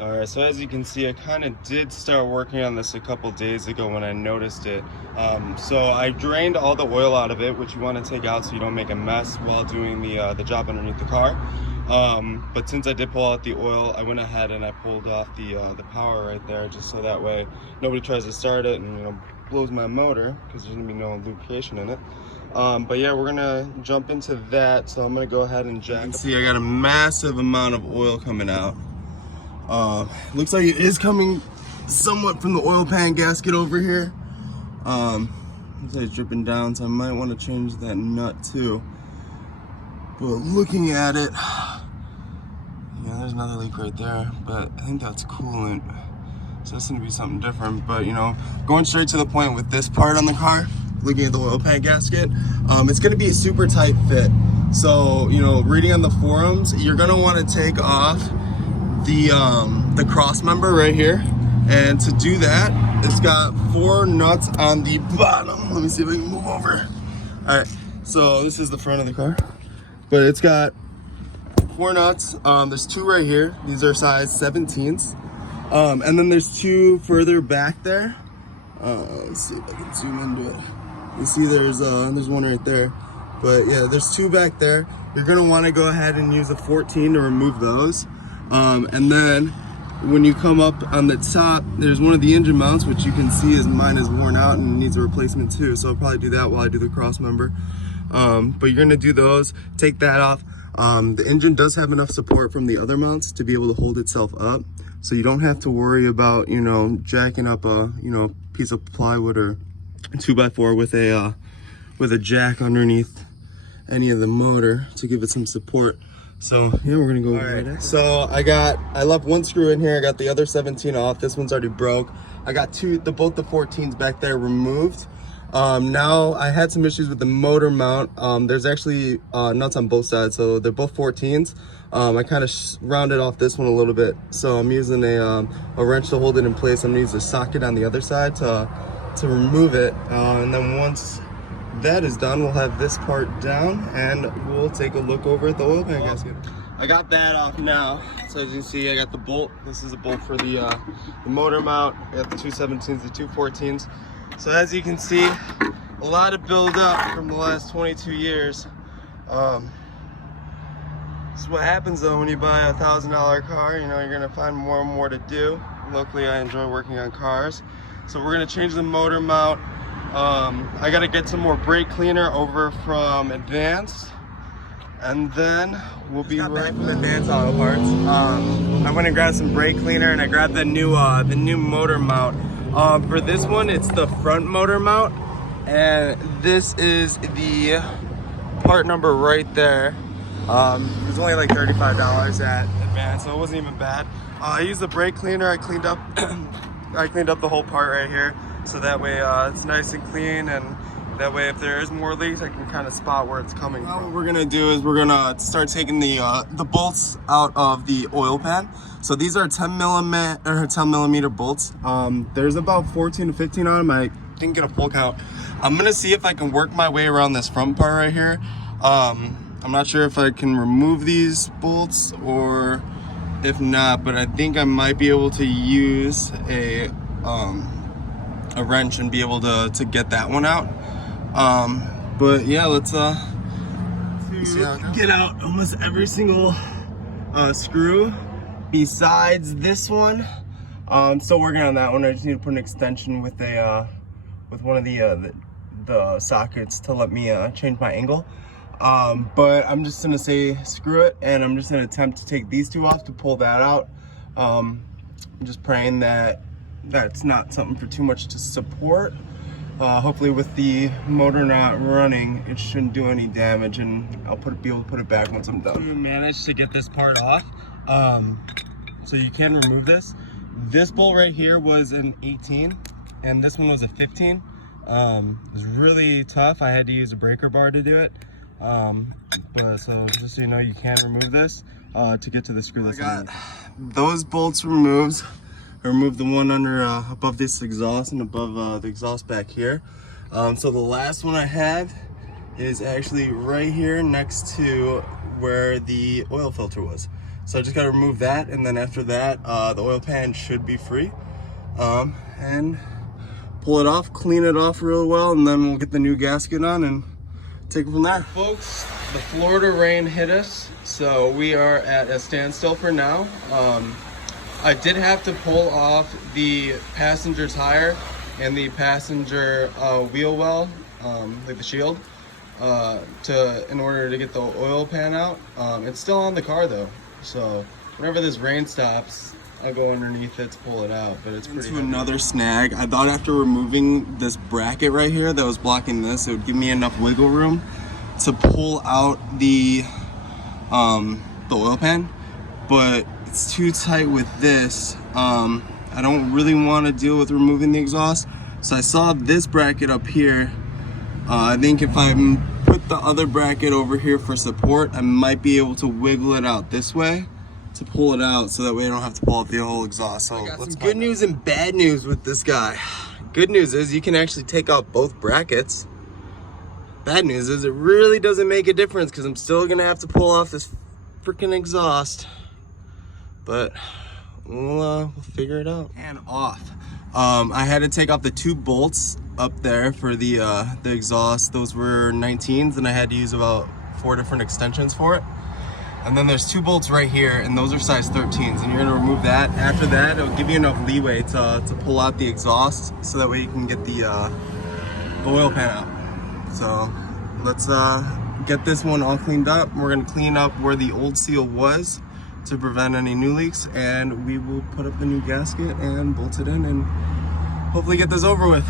All right, so as you can see, I kind of did start working on this a couple days ago when I noticed it. So I drained all the oil out of it, which you want to take out so you don't make a mess while doing the job underneath the car. But since I did pull out the oil, I went ahead and I pulled off the power right there, just so that way nobody tries to start it and blows my motor, because there's gonna be no lubrication in it. But yeah, we're gonna jump into that. So I'm gonna go ahead and jack. You can see I got a massive amount of oil coming out. Looks like it is coming somewhat from the oil pan gasket over here. Looks like it's dripping down, so I might want to change that nut too. But looking at it, yeah, there's another leak right there, but I think that's coolant. So that's gonna be something different. But going straight to the point with this part on the car, looking at the oil pan gasket, it's gonna be a super tight fit. So, reading on the forums, you're gonna wanna take off the cross member right here, and to do that, it's got 4 nuts on the bottom. Let me see if I can move over. All right, so this is the front of the car, but it's got 4 nuts. There's 2 right here. These are size 17s, and then there's 2 further back there. Let's see if I can zoom into it. You see there's one right there, but yeah, there's 2 back there. You're gonna want to go ahead and use a 14 to remove those. And then when you come up on the top, there's one of the engine mounts, which you can see mine is worn out and needs a replacement too. So I'll probably do that while I do the cross member. But you're gonna do those, take that off. The engine does have enough support from the other mounts to be able to hold itself up. So you don't have to worry about, jacking up a, piece of plywood or 2x4 with a jack underneath any of the motor to give it some support. So yeah, we're gonna go right in. So I left 1 screw in here. I got the other 17 off. This one's already broke. I got both the 14s back there removed. Now I had some issues with the motor mount. There's actually nuts on both sides, so they're both 14s. I kind of rounded off this one a little bit, so I'm using a wrench to hold it in place. I'm gonna use a socket on the other side to remove it, and then once that is done, we'll have this part down and we'll take a look over at the oil pan gasket. I got that off now. So as you can see, I got the bolt. This is a bolt for the motor mount. I got the 2 17s, the 2 14s. So as you can see, a lot of build up from the last 22 years. This is what happens though when you buy a $1,000 car. You're gonna find more and more to do. Luckily, I enjoy working on cars. So we're gonna change the motor mount. I gotta get some more brake cleaner over from Advanced, and then we'll be right from Advanced Auto Parts. I went and grabbed some brake cleaner, and I grabbed the new motor mount. For this one, it's the front motor mount, and this is the part number right there. It was only like $35 at Advanced, so it wasn't even bad. I used the brake cleaner. I cleaned up the whole part right here. So that way it's nice and clean, and that way if there is more leaks, I can kind of spot where it's coming from. What we're gonna do is we're gonna start taking the bolts out of the oil pan. So these are 10 millimeter bolts. There's about 14 to 15 on them. I didn't get a full count. I'm gonna see if I can work my way around this front part right here. I'm not sure if I can remove these bolts or if not, but I think I might be able to use a wrench and be able to get that one out. But yeah, let's get out almost every single screw besides this one. I'm still working on that one. I just need to put an extension with one of the sockets to let me change my angle. But I'm just gonna say screw it, and I'm just gonna attempt to take these 2 off to pull that out. I'm just praying that that's not something for too much to support. Hopefully with the motor not running, it shouldn't do any damage, and I'll be able to put it back once I'm done. I managed to get this part off. So you can remove this. This bolt right here was an 18, and this one was a 15. It was really tough. I had to use a breaker bar to do it. But so just so you know, you can remove this to get to the screw. I got those bolts removed. I removed the one under above this exhaust and above the exhaust back here. So the last one I have is actually right here next to where the oil filter was. So I just got to remove that, and then after that, the oil pan should be free. And pull it off, clean it off real well, and then we'll get the new gasket on and take it from there. Folks, the Florida rain hit us, so we are at a standstill for now. I did have to pull off the passenger tire and the passenger wheel well, like the shield, in order to get the oil pan out. It's still on the car though, so whenever this rain stops, I'll go underneath it to pull it out, but it's pretty heavy. Another snag. I thought after removing this bracket right here that was blocking this, it would give me enough wiggle room to pull out the oil pan, but it's too tight with this. I don't really want to deal with removing the exhaust, so I saw this bracket up here. I think if I put the other bracket over here for support, I might be able to wiggle it out this way to pull it out, so that way I don't have to pull out the whole exhaust. So let's good news and bad news with this guy. Good news is you can actually take out both brackets. Bad news is it really doesn't make a difference because I'm still gonna have to pull off this freaking exhaust, but we'll figure it out. And off. I had to take off the 2 bolts up there for the exhaust. Those were 19s, and I had to use about 4 different extensions for it. And then there's 2 bolts right here, and those are size 13s, and you're gonna remove that. After that, it'll give you enough leeway to pull out the exhaust, so that way you can get the oil pan out. So let's get this one all cleaned up. We're gonna clean up where the old seal was to prevent any new leaks, and we will put up the new gasket and bolt it in and hopefully get this over with.